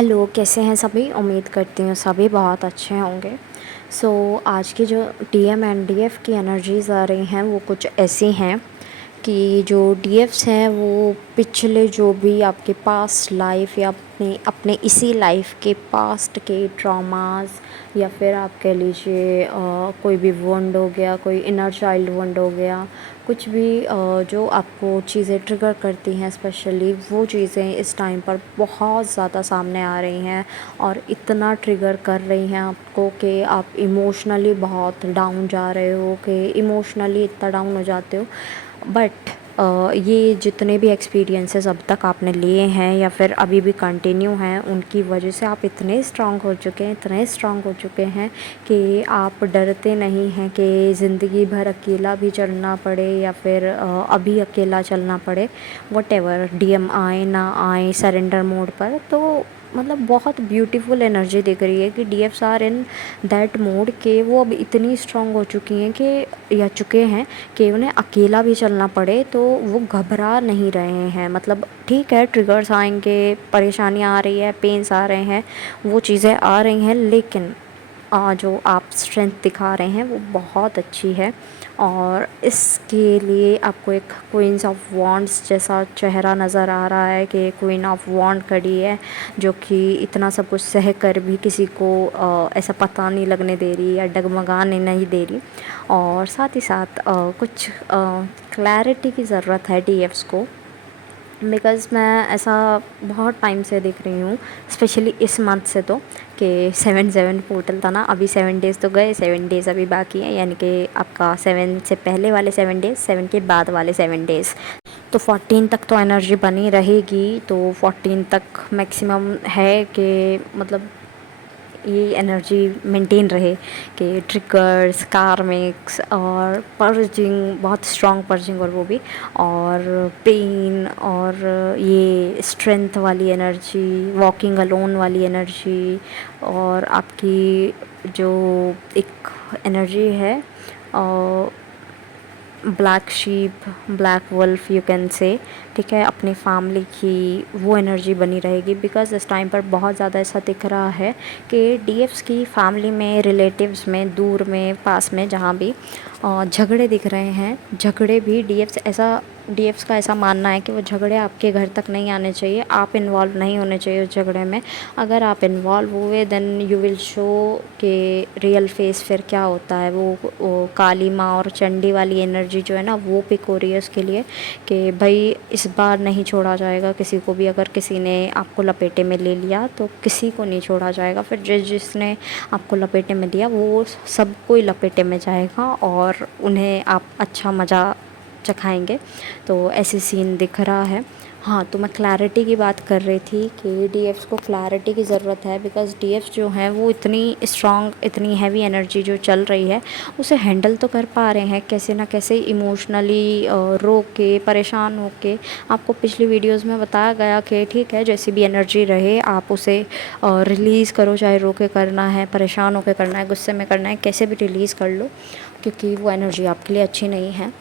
Hello, कैसे हैं सभी? उम्मीद करती हूँ सभी बहुत अच्छे होंगे। आज की जो डीएम एंड डीएफ की एनर्जीज़ आ रही हैं वो कुछ ऐसी हैं कि जो डीएफ्स हैं वो पिछले जो भी आपके पास्ट लाइफ या अपने अपने इसी लाइफ के पास्ट के ट्रॉमास या फिर आप कह लीजिए कोई भी वुंड हो गया, कोई इनर चाइल्ड वुंड हो गया, कुछ भी जो आपको चीज़ें ट्रिगर करती हैं स्पेशली वो चीज़ें इस टाइम पर बहुत ज़्यादा सामने आ रही हैं और इतना ट्रिगर कर रही हैं आपको कि आप इमोशनली बहुत डाउन जा रहे हो, कि इमोशनली इतना डाउन हो जाते हो। बट ये जितने भी एक्सपीरियंसेस अब तक आपने लिए हैं या फिर अभी भी कंटिन्यू हैं, उनकी वजह से आप इतने स्ट्रांग हो चुके हैं, इतने स्ट्रांग हो चुके हैं कि आप डरते नहीं हैं कि ज़िंदगी भर अकेला भी चलना पड़े या फिर अभी अकेला चलना पड़े। वॉटेवर डीएम आए ना आए सरेंडर मोड पर, तो मतलब बहुत ब्यूटीफुल एनर्जी दिख रही है कि डीएफ्स आर इन दैट मोड कि वो अब इतनी स्ट्रांग हो चुकी हैं कि या चुके हैं कि उन्हें अकेला भी चलना पड़े तो वो घबरा नहीं रहे हैं। मतलब ठीक है, ट्रिगर्स आएंगे, परेशानियाँ आ रही है, पेन्स आ रहे हैं, वो चीज़ें आ रही हैं, लेकिन जो आप स्ट्रेंथ दिखा रहे हैं वो बहुत अच्छी है। और इसके लिए आपको एक क्वीन्स ऑफ वॉन्ड्स जैसा चेहरा नज़र आ रहा है कि क्वीन ऑफ वॉन्ड खड़ी है, जो कि इतना सब कुछ सह कर भी किसी को ऐसा पता नहीं लगने दे रही या डगमगाने नहीं दे रही। और साथ ही साथ कुछ क्लैरिटी की ज़रूरत है डीएफ्स को, बिकॉज़ मैं ऐसा बहुत टाइम से देख रही हूँ, स्पेशली इस मंथ से, तो कि 7-7 पोर्टल था ना, अभी 7 डेज़ तो गए, 7 डेज़ अभी बाकी हैं, यानी कि आपका 7 से पहले वाले 7 डेज़, 7 के बाद वाले 7 डेज़, तो 14 तक तो एनर्जी बनी रहेगी। तो 14 तक मैक्सिमम है कि मतलब ये एनर्जी मेंटेन रहे कि ट्रिगर्स, कार्मिक्स और पर्जिंग, बहुत स्ट्रॉन्ग पर्जिंग, और वो भी, और पेन, और ये स्ट्रेंथ वाली एनर्जी, वॉकिंग अलोन वाली एनर्जी, और आपकी जो एक एनर्जी है black sheep, black wolf you can say, ठीक है, अपनी फैमिली की वो एनर्जी बनी रहेगी। बिकॉज़ इस टाइम पर बहुत ज़्यादा ऐसा दिख रहा है कि डीएफ्स की फैमिली में, रिलेटिव्स में, दूर में, पास में, जहाँ भी झगड़े दिख रहे हैं। झगड़े भी डीएफ्स का ऐसा मानना है कि वो झगड़े आपके घर तक नहीं आने चाहिए, आप इन्वॉल्व नहीं होने चाहिए उस झगड़े में। अगर आप इन्वॉल्व हुए देन यू विल शो कि रियल फेस फिर क्या होता है। वो काली माँ और चंडी वाली एनर्जी जो है ना, वो पिक हो रही है उसके लिए कि भाई इस बार नहीं छोड़ा जाएगा किसी को भी। अगर किसी ने आपको लपेटे में ले लिया तो किसी को नहीं छोड़ा जाएगा, फिर जिसने आपको लपेटे में लिया वो सब कोई लपेटे में जाएगा और उन्हें आप अच्छा मज़ा चखाएंगे। तो ऐसे सीन दिख रहा है। हाँ, तो मैं क्लैरिटी की बात कर रही थी कि डीएफ्स को क्लैरिटी की ज़रूरत है, बिकॉज़ डीएफ्स जो हैं वो इतनी स्ट्रॉन्ग, इतनी हैवी एनर्जी जो चल रही है उसे हैंडल तो कर पा रहे हैं कैसे ना कैसे, इमोशनली रो के, परेशान हो के। आपको पिछली वीडियोस में बताया गया कि ठीक है, जैसी भी एनर्जी रहे आप उसे रिलीज़ करो, चाहे रो के करना है, परेशान होकर करना है, गुस्से में करना है, कैसे भी रिलीज़ कर लो, क्योंकि वो एनर्जी आपके लिए अच्छी नहीं है।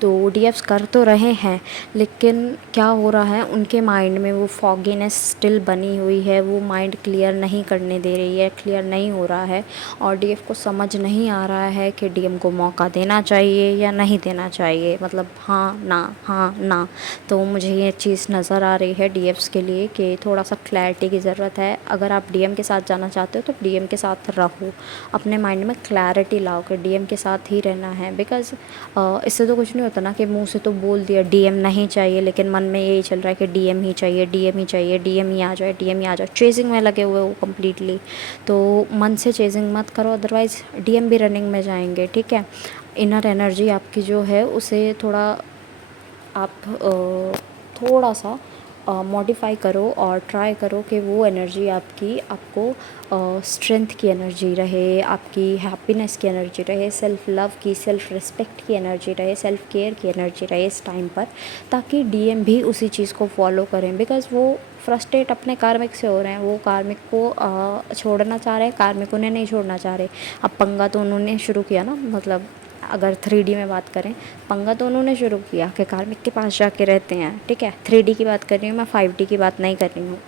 तो डीएफ्स कर तो रहे हैं, लेकिन क्या हो रहा है, उनके माइंड में वो फॉगीनेस स्टिल बनी हुई है, वो माइंड क्लियर नहीं करने दे रही है, क्लियर नहीं हो रहा है। और डीएफ को समझ नहीं आ रहा है कि डीएम को मौका देना चाहिए या नहीं देना चाहिए, मतलब हाँ ना, हाँ ना। तो मुझे ये चीज़ नज़र आ रही है डीएफ्स के लिए कि थोड़ा सा क्लैरिटी की ज़रूरत है। अगर आप डीएम के साथ जाना चाहते हो तो डीएम के साथ रहो, अपने माइंड में क्लैरिटी लाओ कि डीएम के साथ ही रहना है। बिकॉज़ इससे तो कुछ नहीं होता ना कि मुंह से तो बोल दिया डीएम नहीं चाहिए, लेकिन मन में यही चल रहा है कि डीएम ही चाहिए, डीएम ही चाहिए, डीएम ही आ जाए, डीएम ही आ जाए, चेजिंग में लगे हुए वो कम्प्लीटली। तो मन से चेजिंग मत करो, अदरवाइज़ डीएम भी रनिंग में जाएंगे, ठीक है। इनर एनर्जी आपकी जो है उसे थोड़ा आप थोड़ा सा मॉडिफाई करो और ट्राई करो कि वो एनर्जी आपकी आपको स्ट्रेंथ की एनर्जी रहे, आपकी हैप्पीनेस की एनर्जी रहे, सेल्फ़ लव की, सेल्फ़ रिस्पेक्ट की एनर्जी रहे, सेल्फ़ केयर की एनर्जी रहे इस टाइम पर, ताकि डीएम भी उसी चीज़ को फॉलो करें। बिकॉज़ वो फ्रस्ट्रेट अपने कार्मिक से हो रहे हैं, वो कार्मिक को छोड़ना चाह रहे हैं, कार्मिक उन्हें नहीं छोड़ना चाह रहे। अब पंगा तो उन्होंने शुरू किया ना, मतलब अगर 3D में बात करें, पंगा तो उन्होंने शुरू किया कि कार्मिक के पास जाके रहते हैं, ठीक है। 3D की बात कर रही हूँ मैं, 5D की बात नहीं कर रही हूँ।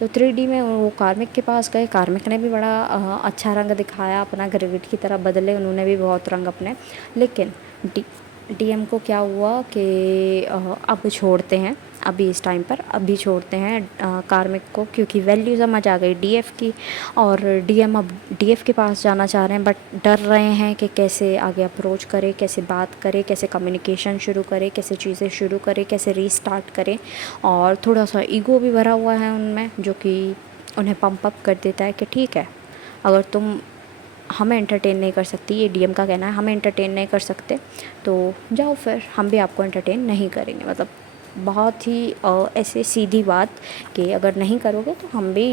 तो 3D में वो कार्मिक के पास गए, कार्मिक ने भी बड़ा अच्छा रंग दिखाया, अपना ग्रेविटी की तरह बदले उन्होंने भी बहुत रंग अपने। लेकिन डीएम को क्या हुआ कि अब छोड़ते हैं, अभी इस टाइम पर अभी छोड़ते हैं कार्मिक को, क्योंकि वैल्यू समझ आ गई डीएफ की। और डीएम अब डीएफ के पास जाना चाह रहे हैं, बट डर रहे हैं कि कैसे आगे अप्रोच करे, कैसे बात करे, कैसे कम्युनिकेशन शुरू करे, कैसे चीज़ें शुरू करे, कैसे रीस्टार्ट करे। और थोड़ा सा ईगो भी भरा हुआ है उनमें, जो कि उन्हें पंप अप कर देता है कि ठीक है, अगर तुम हमें एंटरटेन नहीं कर सकती, ये डीएम का कहना है, हमें एंटरटेन नहीं कर सकते तो जाओ फिर, हम भी आपको एंटरटेन नहीं करेंगे। मतलब बहुत ही ऐसे सीधी बात कि अगर नहीं करोगे तो हम भी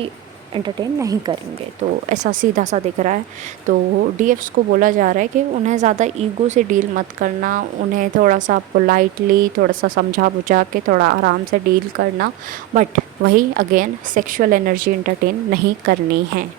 एंटरटेन नहीं करेंगे, तो ऐसा सीधा सा दिख रहा है। तो डीएफ्स को बोला जा रहा है कि उन्हें ज़्यादा ईगो से डील मत करना, उन्हें थोड़ा सा पोलाइटली, थोड़ा सा समझा बुझा के, थोड़ा आराम से डील करना, बट वही अगेन सेक्सुअल एनर्जी एंटरटेन नहीं करनी है।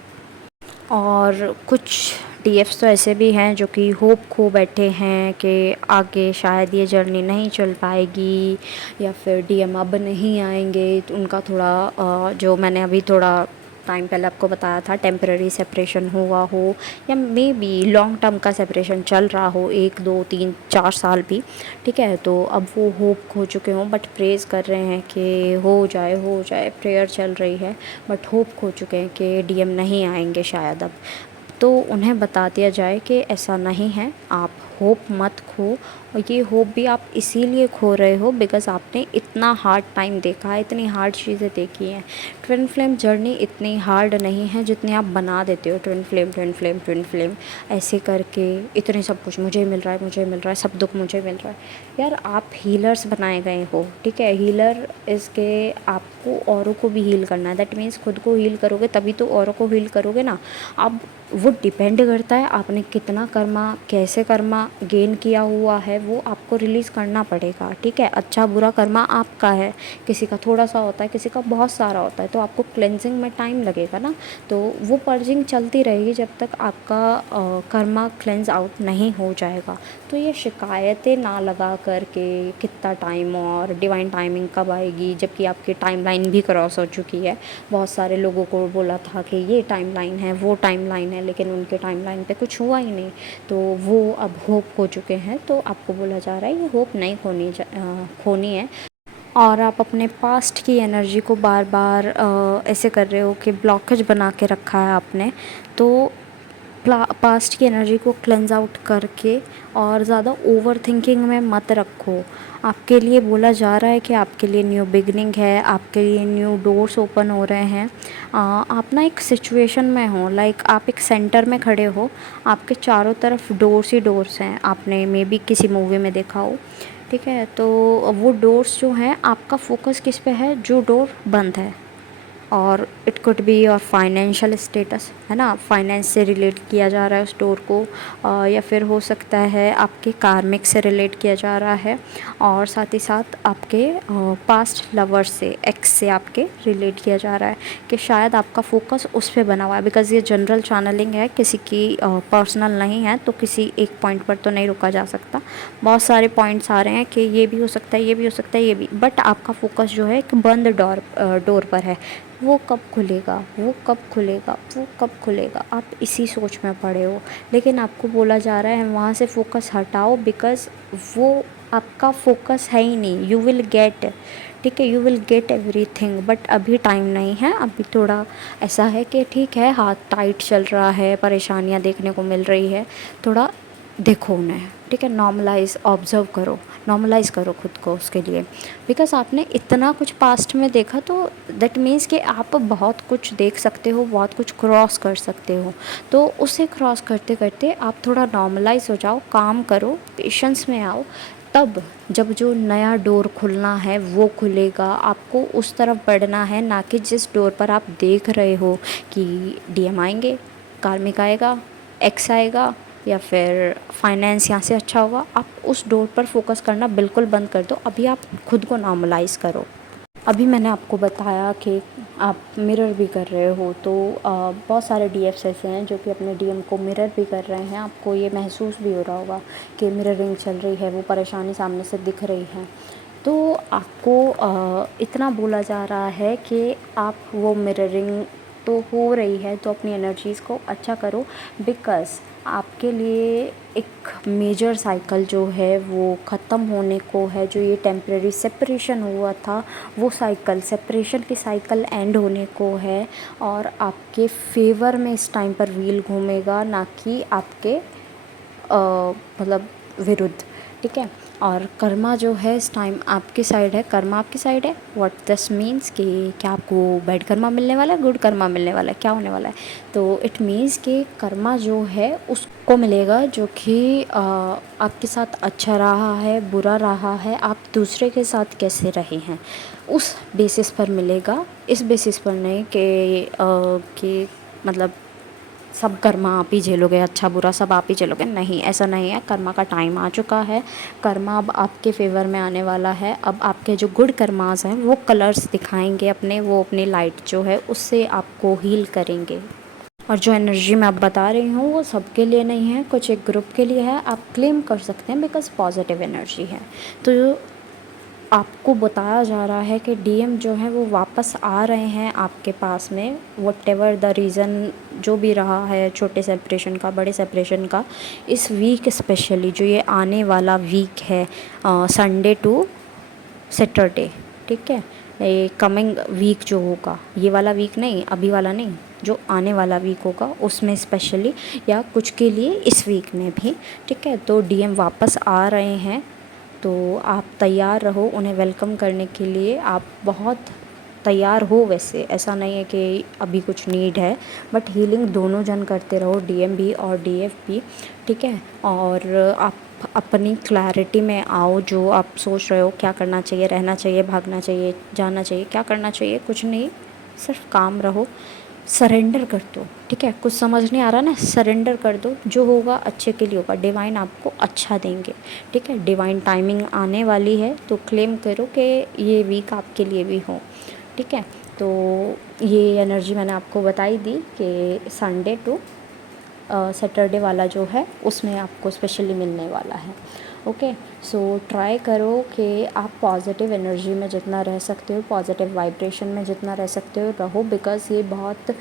और कुछ डीएफ्स तो ऐसे भी हैं जो कि होप खो बैठे हैं कि आगे शायद ये जर्नी नहीं चल पाएगी, या फिर डीएम अब नहीं आएंगे। तो उनका थोड़ा जो मैंने अभी थोड़ा टाइम पहले आपको बताया था, टेम्पररी सेपरेशन हुआ हो, या मे बी लॉन्ग टर्म का सेपरेशन चल रहा हो, 1 2 3 4 साल भी, ठीक है। तो अब वो होप खो चुके हों, बट प्रेज़ कर रहे हैं कि हो जाए, प्रेयर चल रही है, बट होप खो चुके हैं कि डीएम नहीं आएंगे शायद अब। तो उन्हें बता दिया जाए कि ऐसा नहीं है, आप होप मत खो। और ये होप भी आप इसीलिए खो रहे हो बिकॉज़ आपने इतना हार्ड टाइम देखा है, इतनी हार्ड चीज़ें देखी हैं। ट्विन फ्लेम जर्नी इतनी हार्ड नहीं है जितनी आप बना देते हो। Twin flame twin flame twin flame ऐसे करके इतने सब कुछ मुझे मिल रहा है, मुझे मिल रहा है, सब दुख मुझे मिल रहा है। यार आप हीलर्स बनाए गए हो, ठीक है। हीलर इसके आपको औरों को भी हील करना है, दैट मीन्स खुद को हील करोगे तभी तो औरों को हील करोगे ना। अब वो डिपेंड करता है आपने कितना कर्मा, कैसे कर्मा गेन किया हुआ है, वो आपको रिलीज़ करना पड़ेगा, ठीक है। अच्छा बुरा कर्मा आपका है, किसी का थोड़ा सा होता है, किसी का बहुत सारा होता है, तो आपको क्लेंजिंग में टाइम लगेगा ना। तो वो पर्जिंग चलती रहेगी जब तक आपका कर्मा क्लेंज आउट नहीं हो जाएगा। तो ये शिकायतें ना लगा करके कितना टाइम और डिवाइन टाइमिंग कब आएगी, जबकि आपकी टाइमलाइन भी क्रॉस हो चुकी है। बहुत सारे लोगों को बोला था कि ये टाइमलाइन है, वो टाइमलाइन है, लेकिन उनके टाइमलाइन पे कुछ हुआ ही नहीं, तो वो अब होप खो चुके हैं। तो आपको बोला जा रहा है ये होप नहीं खोनी है। और आप अपने पास्ट की एनर्जी को बार बार ऐसे कर रहे हो कि ब्लॉकेज बना के रखा है आपने। तो पास्ट की एनर्जी को क्लेंज आउट करके और ज़्यादा ओवर थिंकिंग में मत रखो। आपके लिए बोला जा रहा है कि आपके लिए न्यू बिगनिंग है, आपके लिए न्यू डोर्स ओपन हो रहे हैं। आप ना एक सिचुएशन में हो, लाइक आप एक सेंटर में खड़े हो, आपके चारों तरफ डोर्स ही डोर्स हैं। आपने मे बी किसी मूवी में देखा हो, ठीक है। तो वो डोर्स जो हैं, आपका फोकस किस पे है, जो डोर बंद है। और it could be your financial status, है ना, फाइनेंस से रिलेट किया जा रहा है उस डोर को, या फिर हो सकता है आपके कार्मिक से रिलेट किया जा रहा है, और साथ ही साथ आपके पास्ट लवर्स से, एक्स से आपके रिलेट किया जा रहा है कि शायद आपका फोकस उस पर बना हुआ है। बिकॉज़ ये जनरल चैनलिंग है, किसी की पर्सनल नहीं है, तो किसी एक पॉइंट पर तो नहीं रुका जा सकता। बहुत सारे पॉइंट्स आ रहे हैं कि ये भी हो सकता है, ये भी हो सकता है, ये भी, बट आपका फोकस जो है एक बंद डोर पर है। वो कब खुलेगा, वो कब खुलेगा, वो कब खुलेगा, आप इसी सोच में पड़े हो। लेकिन आपको बोला जा रहा है वहाँ से फोकस हटाओ, बिकॉज़ वो आपका फोकस है ही नहीं। यू विल गेट, ठीक है, you will get everything, but अभी टाइम नहीं है। अभी थोड़ा ऐसा है कि ठीक है, हाथ टाइट चल रहा है, परेशानियाँ देखने को मिल रही है, थोड़ा देखो उन्हें, ठीक है। नॉर्मलाइज़, ऑब्ज़र्व करो, नॉर्मलाइज़ करो खुद को उसके लिए। बिकॉज़ आपने इतना कुछ पास्ट में देखा, तो दैट मीन्स कि आप बहुत कुछ देख सकते हो, बहुत कुछ क्रॉस कर सकते हो। तो उसे क्रॉस करते करते आप थोड़ा नॉर्मलाइज़ हो जाओ, काम करो, पेशेंस में आओ। तब जब जो नया डोर खुलना है वो खुलेगा। आपको उस तरफ बढ़ना है, ना कि जिस डोर पर आप देख रहे हो कि डीएम आएंगे, कार्मिक आएगा, एक्स आएगा, या फिर फाइनेंस यहाँ से अच्छा होगा। आप उस डोर पर फोकस करना बिल्कुल बंद कर दो। अभी आप खुद को नॉर्मलाइज़ करो। अभी मैंने आपको बताया कि आप मिरर भी कर रहे हो, तो बहुत सारे डीएफ्स ऐसे हैं जो कि अपने डीएम को मिरर भी कर रहे हैं। आपको ये महसूस भी हो रहा होगा कि मिररिंग चल रही है, वो परेशानी सामने से दिख रही है। तो आपको इतना बोला जा रहा है कि आप वो मिररिंग तो हो रही है, तो अपनी एनर्जीज़ को अच्छा करो, बिकॉज़ आपके लिए एक मेजर साइकिल जो है वो ख़त्म होने को है। जो ये टेम्परेरी सेपरेशन हुआ था, वो साइकिल, सेपरेशन की साइकिल एंड होने को है, और आपके फेवर में इस टाइम पर व्हील घूमेगा, ना कि आपके मतलब विरुद्ध, ठीक है। और कर्मा जो है इस टाइम आपकी साइड है, कर्मा आपकी साइड है। व्हाट दिस मीन्स कि क्या आपको बैड कर्मा मिलने वाला है, गुड कर्मा मिलने वाला है, क्या होने वाला है? तो इट मीन्स कि कर्मा जो है उसको मिलेगा जो कि आपके साथ अच्छा रहा है, बुरा रहा है, आप दूसरे के साथ कैसे रहे हैं, उस बेसिस पर मिलेगा। इस बेसिस पर नहीं कि मतलब सब कर्मा आप ही झेलोगे, अच्छा बुरा सब आप ही झेलोगे, नहीं, ऐसा नहीं है। कर्मा का टाइम आ चुका है, कर्मा अब आपके फेवर में आने वाला है। अब आपके जो गुड कर्मास हैं वो कलर्स दिखाएंगे अपने, वो अपनी लाइट जो है उससे आपको हील करेंगे। और जो एनर्जी मैं अब बता रही हूँ वो सबके लिए नहीं है, कुछ एक ग्रुप के लिए है, आप क्लेम कर सकते हैं, बिकॉज़ पॉजिटिव एनर्जी है। तो आपको बताया जा रहा है कि डीएम जो है वो वापस आ रहे हैं आपके पास में, व्हाटएवर द रीज़न जो भी रहा है, छोटे सेपरेशन का, बड़े सेपरेशन का, इस वीक स्पेशली जो ये आने वाला वीक है, संडे टू सैटरडे, ठीक है, ये कमिंग वीक जो होगा, ये वाला वीक नहीं, अभी वाला नहीं, जो आने वाला वीक होगा उसमें स्पेशली, या कुछ के लिए इस वीक में भी, ठीक है। तो डीएम वापस आ रहे हैं, तो आप तैयार रहो उन्हें वेलकम करने के लिए। आप बहुत तैयार हो, वैसे ऐसा नहीं है कि अभी कुछ नीड है, बट हीलिंग दोनों जन करते रहो, डीएम भी और डीएफ भी, ठीक है। और आप अपनी क्लैरिटी में आओ, जो आप सोच रहे हो क्या करना चाहिए, रहना चाहिए, भागना चाहिए, जाना चाहिए, क्या करना चाहिए, कुछ नहीं, सिर्फ काम रहो, सरेंडर कर दो, ठीक है। कुछ समझ नहीं आ रहा ना, सरेंडर कर दो, जो होगा अच्छे के लिए होगा, डिवाइन आपको अच्छा देंगे, ठीक है। डिवाइन टाइमिंग आने वाली है, तो क्लेम करो कि ये वीक आपके लिए भी हो, ठीक है। तो ये एनर्जी मैंने आपको बताई दी कि संडे टू सैटरडे वाला जो है उसमें आपको स्पेशली मिलने वाला है। ओके, सो ट्राई करो कि आप पॉजिटिव एनर्जी में जितना रह सकते हो, पॉजिटिव वाइब्रेशन में जितना रह सकते हो रहो, बिकॉज़ ये बहुत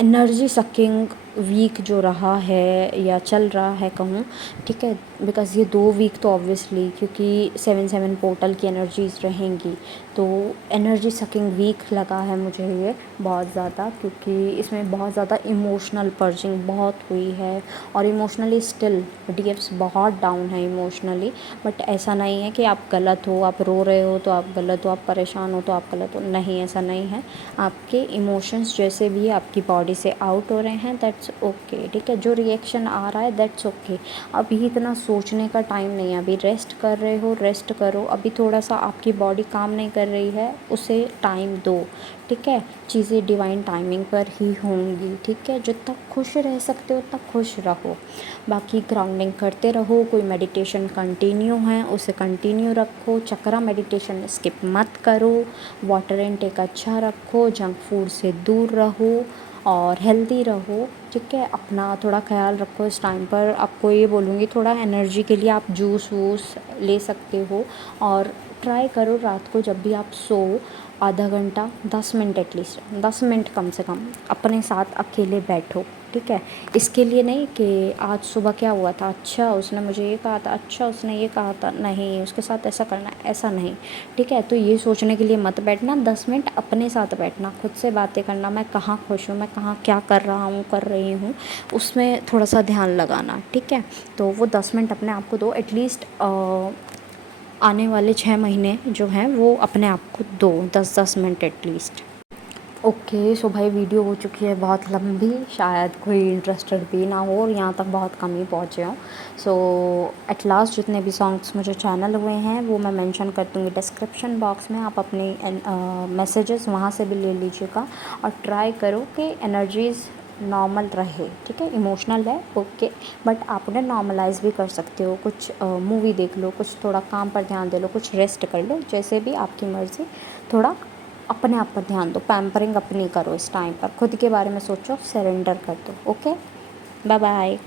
एनर्जी सकिंग वीक जो रहा है या चल रहा है कहूँ, ठीक है। बिकॉज़ ये 2 वीक तो ऑब्वियसली, क्योंकि 7-7 पोर्टल की एनर्जीज़ रहेंगी, तो एनर्जी सकिंग वीक लगा है मुझे ये बहुत ज़्यादा, क्योंकि इसमें बहुत ज़्यादा इमोशनल पर्जिंग बहुत हुई है, और इमोशनली स्टिल डीएफ्स बहुत डाउन है इमोशनली। बट ऐसा नहीं है कि आप गलत हो, आप रो रहे हो तो आप गलत हो, आप परेशान हो तो आप गलत हो, नहीं, ऐसा नहीं है। आपके इमोशंस जैसे भी आपकी बॉडी से आउट हो रहे हैं, दैट्स ओके, ठीक है। जो रिएक्शन आ रहा है दैट्स ओके। अभी इतना सोचने का टाइम नहीं है, अभी रेस्ट कर रहे हो, रेस्ट करो। अभी थोड़ा सा आपकी बॉडी काम नहीं कर रही है, उसे टाइम दो, ठीक है। चीज़ें डिवाइन टाइमिंग पर ही होंगी, ठीक है। जब तक खुश रह सकते हो तब खुश रहो, बाकी ग्राउंडिंग करते रहो। कोई मेडिटेशन कंटिन्यू है उसे कंटिन्यू रखो, चक्रा मेडिटेशन स्किप मत करो, वाटर इनटेक अच्छा रखो, जंक फूड से दूर रहो और हेल्दी रहो, ठीक है। अपना थोड़ा ख्याल रखो इस टाइम पर। आपको ये बोलूँगी, थोड़ा एनर्जी के लिए आप जूस वूस ले सकते हो, और ट्राई करो रात को जब भी आप सो, आधा घंटा 10 मिनट एटलीस्ट 10 मिनट कम से कम अपने साथ अकेले बैठो, ठीक है। इसके लिए नहीं कि आज सुबह क्या हुआ था, अच्छा उसने मुझे ये कहा था, अच्छा उसने ये कहा था, नहीं उसके साथ ऐसा करना, ऐसा नहीं, ठीक है। तो ये सोचने के लिए मत बैठना, 10 मिनट अपने साथ बैठना, खुद से बातें करना, मैं कहाँ खुश हूँ, मैं कहाँ क्या कर रहा हूँ, कर रही हूँ, उसमें थोड़ा सा ध्यान लगाना, ठीक है। तो वो 10 मिनट अपने आप को दो एटलीस्ट। आने वाले 6 महीने जो हैं वो अपने आप को दो, 10-10 मिनट एटलीस्ट। ओके, सो भाई वीडियो हो चुकी है बहुत लंबी, शायद कोई इंटरेस्टेड भी ना हो, और यहाँ तक बहुत कम ही पहुँचे हों। सो एट लास्ट जितने भी सॉन्ग्स मुझे चैनल हुए हैं वो मैं मेंशन कर दूँगी डिस्क्रिप्शन बॉक्स में, आप अपनी मैसेजेस वहाँ से भी ले लीजिएगा, और ट्राई करो कि एनर्जीज़ नॉर्मल रहे, ठीक है। इमोशनल है ओके, बट आप उन्हें नॉर्मलाइज़ भी कर सकते हो। कुछ मूवी देख लो, कुछ थोड़ा काम पर ध्यान दे लो, कुछ रेस्ट कर लो, जैसे भी आपकी मर्ज़ी। थोड़ा अपने आप पर ध्यान दो, पैम्परिंग अपनी करो इस टाइम पर, खुद के बारे में सोचो, सरेंडर कर दो। Okay, bye bye.